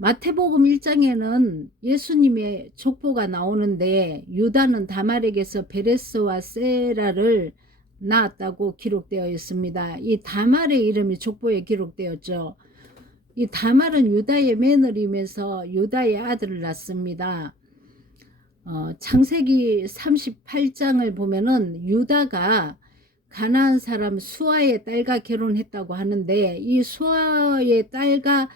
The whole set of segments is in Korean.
마태복음 1장에는 예수님의 족보가 나오는데 유다는 다말에게서 베레스와 세라를 낳았다고 기록되어 있습니다. 이 다말의 이름이 족보에 기록되었죠. 이 다말은 유다의 며느리면서 유다의 아들을 낳습니다. 창세기 38장을 보면은 유다가 가나안 사람 수아의 딸과 결혼했다고 하는데, 이 수아의 딸과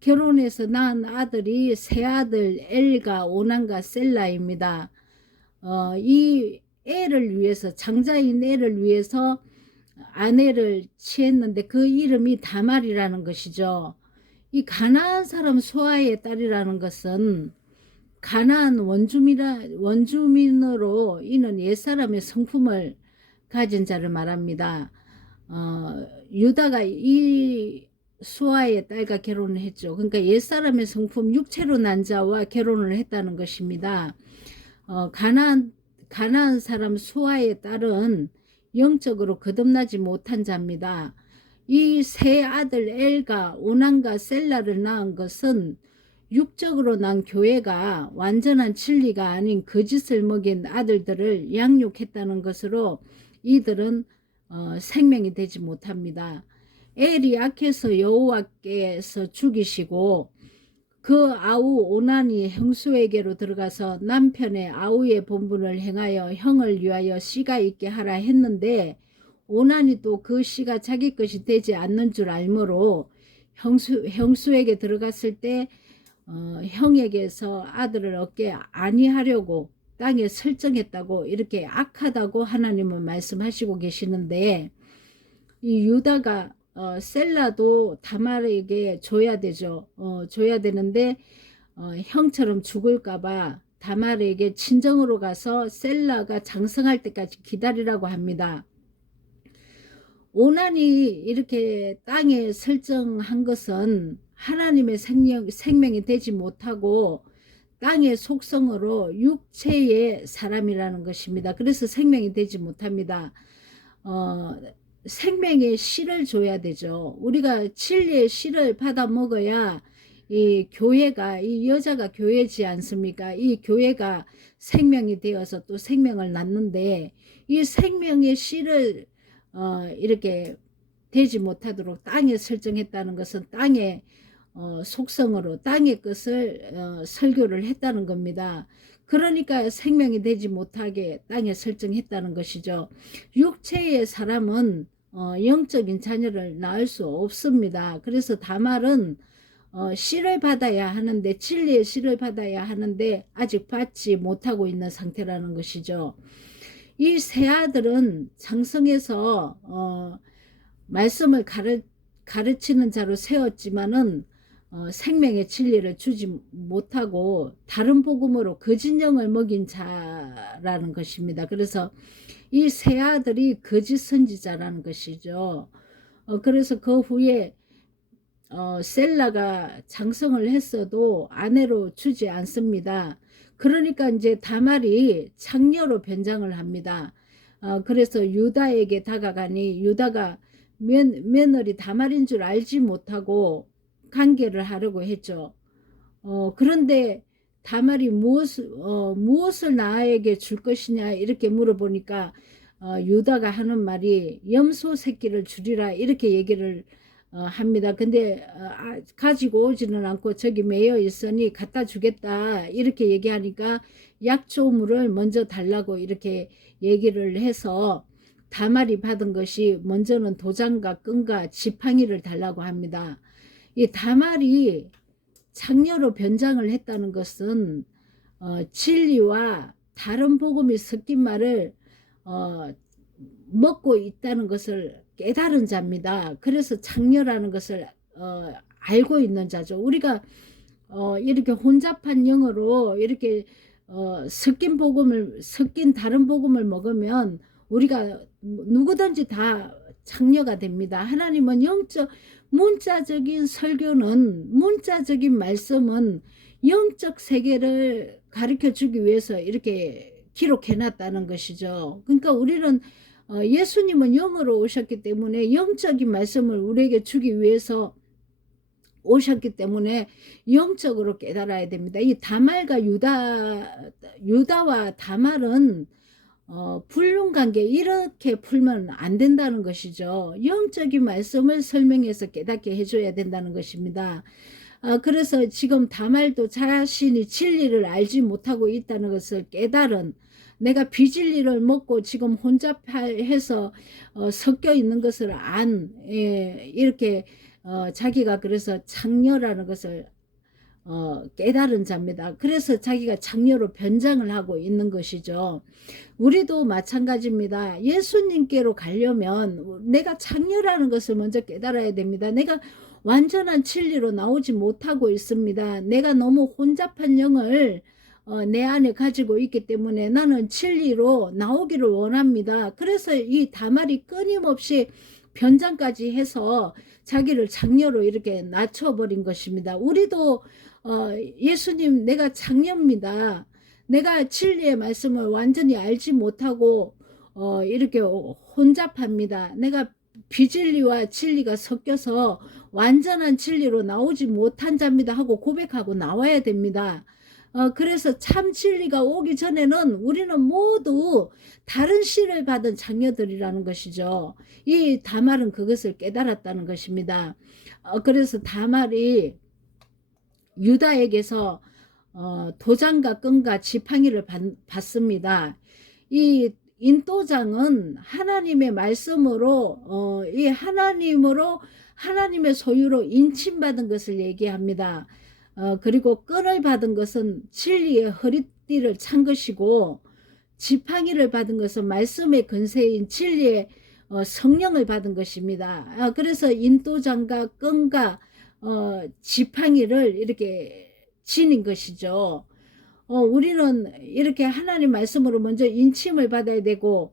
결혼해서 낳은 아들이 세 아들 엘과 오난과 셀라입니다. 이 애를 위해서, 장자인 애를 위해서 아내를 취했는데 그 이름이 다말이라는 것이죠. 이 가나안 사람 수아의 딸이라는 것은 가나안 원주민으로 이는 옛사람의 성품을 가진 자를 말합니다. 유다가 이 수아의 딸과 결혼을 했죠. 그러니까 옛사람의 성품, 육체로 난 자와 결혼을 했다는 것입니다. 가나안 사람 수아의 딸은 영적으로 거듭나지 못한 자입니다. 이 세 아들 엘과 오난과 셀라를 낳은 것은 육적으로 난 교회가 완전한 진리가 아닌 거짓을 먹인 아들들을 양육했다는 것으로 이들은 생명이 되지 못합니다. 엘이 약해서 여호와께서 죽이시고 그 아우 오난이 형수에게로 들어가서 남편의 아우의 본분을 행하여 형을 위하여 씨가 있게 하라 했는데, 오난이 또 그 씨가 자기 것이 되지 않는 줄 알므로 형수에게 들어갔을 때 형에게서 아들을 얻게 아니하려고 땅에 설정했다고, 이렇게 악하다고 하나님은 말씀하시고 계시는데, 이 유다가 셀라도 다말에게 줘야 되죠. 줘야 되는데 형처럼 죽을까봐 다말에게 친정으로 가서 셀라가 장성할 때까지 기다리라고 합니다. 오난이 이렇게 땅에 설정한 것은 하나님의 생명이 되지 못하고 땅의 속성으로 육체의 사람이라는 것입니다. 그래서 생명이 되지 못합니다. 생명의 씨를 줘야 되죠. 우리가 진리의 씨를 받아 먹어야 이 교회가, 이 여자가 교회지 않습니까? 이 교회가 생명이 되어서 또 생명을 낳는데, 이 생명의 씨를 이렇게 되지 못하도록 땅에 설정했다는 것은 땅의 속성으로 땅의 것을 설교를 했다는 겁니다. 그러니까 생명이 되지 못하게 땅에 설정했다는 것이죠. 육체의 사람은 영적인 자녀를 낳을 수 없습니다. 그래서 다말은 씨를 받아야 하는데, 진리의 씨를 받아야 하는데 아직 받지 못하고 있는 상태라는 것이죠. 이 세 아들은 장성해서 말씀을 가르치는 자로 세웠지만은 생명의 진리를 주지 못하고 다른 복음으로 거짓 영을 먹인 자라는 것입니다. 그래서 이 세 아들이 거짓 선지자라는 것이죠. 그래서 그 후에 셀라가 장성을 했어도 아내로 주지 않습니다. 그러니까 이제 다말이 창녀로 변장을 합니다. 그래서 유다에게 다가가니 유다가 며느리 다말인 줄 알지 못하고 관계를 하려고 했죠. 그런데 다말이 무엇을 나에게 줄 것이냐 이렇게 물어보니까 유다가 하는 말이 염소 새끼를 주리라 이렇게 얘기를 합니다. 근데 가지고 오지는 않고 저기 매여 있으니 갖다 주겠다 이렇게 얘기하니까 약초물을 먼저 달라고 이렇게 얘기를 해서 다말이 받은 것이 먼저는 도장과 끈과 지팡이를 달라고 합니다. 이 다말이 창녀로 변장을 했다는 것은 진리와 다른 복음이 섞인 말을 먹고 있다는 것을 깨달은 자입니다. 그래서 창녀라는 것을 알고 있는 자죠. 우리가 이렇게 혼잡한 영어로 이렇게 섞인 다른 복음을 먹으면 우리가 누구든지 다 창녀가 됩니다. 하나님은 문자적인 설교는, 문자적인 말씀은 영적 세계를 가르쳐 주기 위해서 이렇게 기록해 놨다는 것이죠. 그러니까 우리는 예수님은 영으로 오셨기 때문에 영적인 말씀을 우리에게 주기 위해서 오셨기 때문에 영적으로 깨달아야 됩니다. 이 다말과 유다와 다말은 불륜관계 이렇게 풀면 안 된다는 것이죠. 영적인 말씀을 설명해서 깨닫게 해줘야 된다는 것입니다. 그래서 지금 다말도 자신이 진리를 알지 못하고 있다는 것을 깨달은, 내가 비진리를 먹고 지금 혼잡해서 섞여 있는 것을 이렇게 자기가 그래서 창녀라는 것을 깨달은 자입니다. 그래서 자기가 창녀로 변장을 하고 있는 것이죠. 우리도 마찬가지입니다. 예수님께로 가려면 내가 창녀라는 것을 먼저 깨달아야 됩니다. 내가 완전한 진리로 나오지 못하고 있습니다. 내가 너무 혼잡한 영을 내 안에 가지고 있기 때문에 나는 진리로 나오기를 원합니다. 그래서 이 다말이 끊임없이 변장까지 해서 자기를 장녀로 이렇게 낮춰버린 것입니다. 우리도 예수님, 내가 장녀입니다. 내가 진리의 말씀을 완전히 알지 못하고 이렇게 혼잡합니다. 내가 비진리와 진리가 섞여서 완전한 진리로 나오지 못한 자입니다 하고 고백하고 나와야 됩니다. 그래서 참 진리가 오기 전에는 우리는 모두 다른 씨를 받은 장녀들이라는 것이죠. 이 다말은 그것을 깨달았다는 것입니다. 그래서 다말이 유다에게서 도장과 끈과 지팡이를 받습니다. 이 인도장은 하나님의 말씀으로 이 하나님의 소유로 인침받은 것을 얘기합니다. 그리고 끈을 받은 것은 진리의 허리띠를 찬 것이고, 지팡이를 받은 것은 말씀의 근세인 진리의 성령을 받은 것입니다. 그래서 인도장과 끈과 지팡이를 이렇게 지닌 것이죠. 우리는 이렇게 하나님 말씀으로 먼저 인침을 받아야 되고,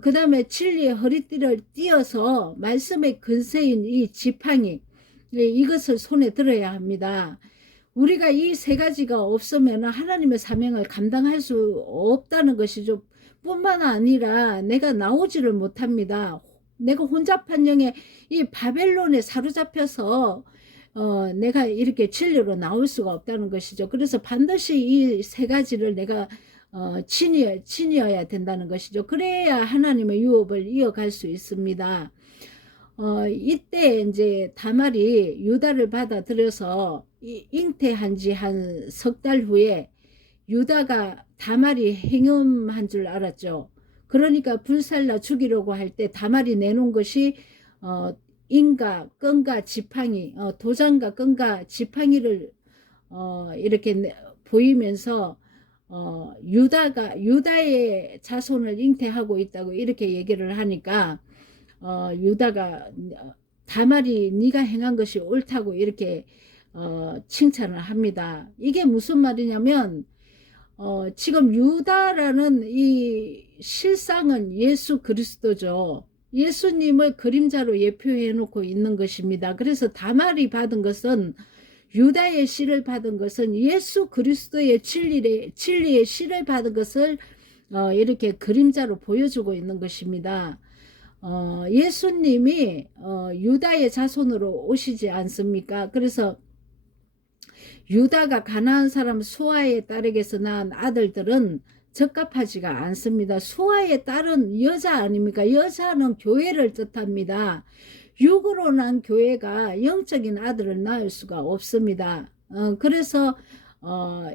그 다음에 진리의 허리띠를 띄어서 말씀의 근세인 이 지팡이, 이것을 손에 들어야 합니다. 우리가 이 세 가지가 없으면 하나님의 사명을 감당할 수 없다는 것이죠. 뿐만 아니라 내가 나오지를 못합니다. 내가 혼잡한 영에 이 바벨론에 사로잡혀서 내가 이렇게 진리로 나올 수가 없다는 것이죠. 그래서 반드시 이 세 가지를 내가 지녀야 된다는 것이죠. 그래야 하나님의 유업을 이어갈 수 있습니다. 이때 이제 다말이 유다를 받아들여서 잉태한 지 한 석 달 후에 유다가 다말이 행음한 줄 알았죠. 그러니까 불살라 죽이려고 할 때 다말이 내놓은 것이 인과 끈과 지팡이, 도장과 끈과 지팡이를 이렇게 보이면서 유다의 자손을 잉태하고 있다고 이렇게 얘기를 하니까 유다가 다말이 네가 행한 것이 옳다고 이렇게 칭찬을 합니다. 이게 무슨 말이냐면 지금 유다라는 이 실상은 예수 그리스도죠. 예수님을 그림자로 예표해 놓고 있는 것입니다. 그래서 다말이 받은 것은, 유다의 씨를 받은 것은 예수 그리스도의 진리의 씨를 받은 것을 이렇게 그림자로 보여주고 있는 것입니다. 예수님이 유다의 자손으로 오시지 않습니까? 그래서 유다가 가나안 사람 수아의 딸에게서 낳은 아들들은 적합하지가 않습니다. 수아의 딸은 여자 아닙니까? 여자는 교회를 뜻합니다. 육으로 난 교회가 영적인 아들을 낳을 수가 없습니다. 그래서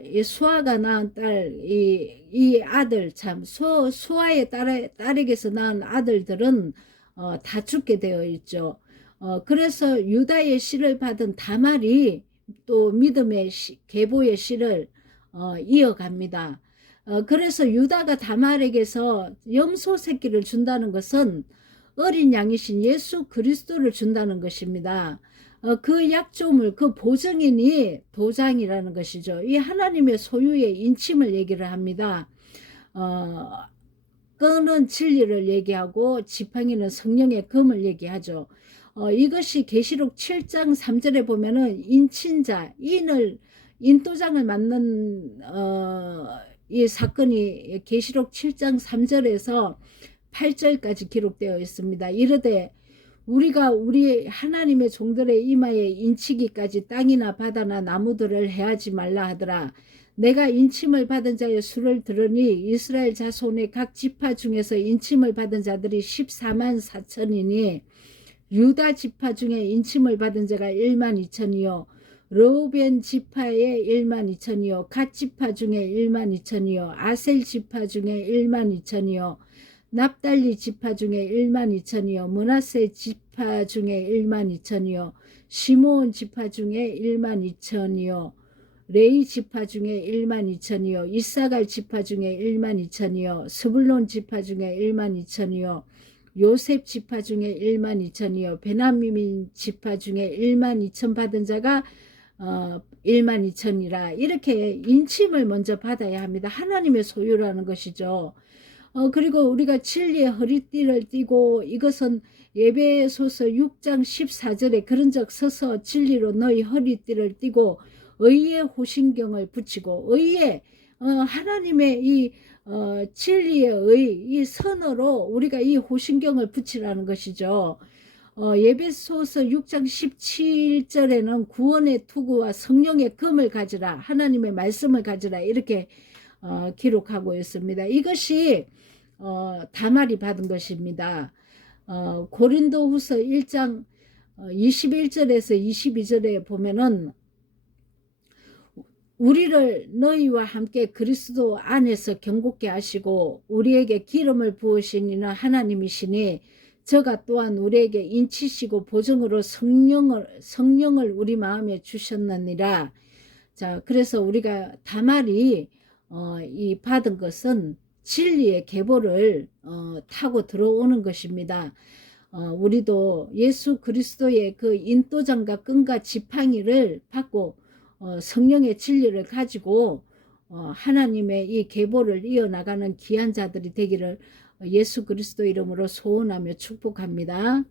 이 수아가 낳은 딸, 이 아들, 참 수아의 딸에게서 낳은 아들들은 다 죽게 되어 있죠. 그래서 유다의 씨를 받은 다말이 또 믿음의 계보의 씨를 이어갑니다. 그래서 유다가 다말에게서 염소 새끼를 준다는 것은 어린 양이신 예수 그리스도를 준다는 것입니다. 그 약조물, 그 보증인이 도장이라는 것이죠. 이 하나님의 소유의 인침을 얘기를 합니다. 끈은 진리를 얘기하고 지팡이는 성령의 검을 얘기하죠. 이것이 계시록 7장 3절에 보면은 인친자, 인도장을 맞는 이 사건이 계시록 7장 3절에서 8절까지 기록되어 있습니다. 이르되 우리가 우리 하나님의 종들의 이마에 인치기까지 땅이나 바다나 나무들을 해하지 말라 하더라. 내가 인침을 받은 자의 수를 들으니 이스라엘 자손의 각 지파 중에서 인침을 받은 자들이 14만 4천이니 유다 지파 중에 인침을 받은 자가 1만 2천이요 르우벤 지파에 1만 2천이요 갓 지파 중에 1만 2천이요 아셀 지파 중에 1만 2천이요 납달리 지파 중에 1만 2천이요 므낫세 지파 중에 1만 2천이요 시므온 지파 중에 1만 2천이요 레위 지파 중에 1만 2천이요 이사갈 지파 중에 1만 2천이요 스불론 지파 중에 1만 2천이요 요셉 지파 중에 1만 2천이요 베냐민 지파 중에 1만 2천 받은 자가 1만 2천이라 이렇게 인침을 먼저 받아야 합니다. 하나님의 소유라는 것이죠. 그리고 우리가 진리의 허리띠를 띠고 이것은 예배소서 6장 14절에 그런즉 서서 진리로 너희 허리띠를 띠고 의의 호신경을 붙이고 의의 하나님의 이 진리의 의, 이 선으로 우리가 이 호신경을 붙이라는 것이죠. 예배소서 6장 17절에는 구원의 투구와 성령의 금을 가지라 하나님의 말씀을 가지라 이렇게 기록하고 있습니다. 이것이 다말이 받은 것입니다. 고린도후서 1장 21절에서 22절에 보면은 우리를 너희와 함께 그리스도 안에서 경고케 하시고 우리에게 기름을 부으신 이는 하나님이시니 저가 또한 우리에게 인치시고 보증으로 성령을 우리 마음에 주셨느니라. 자, 그래서 우리가 다말이 이 받은 것은 진리의 계보를 타고 들어오는 것입니다. 우리도 예수 그리스도의 그 인도장과 끈과 지팡이를 받고 성령의 진리를 가지고 하나님의 이 계보를 이어나가는 귀한 자들이 되기를 예수 그리스도 이름으로 소원하며 축복합니다.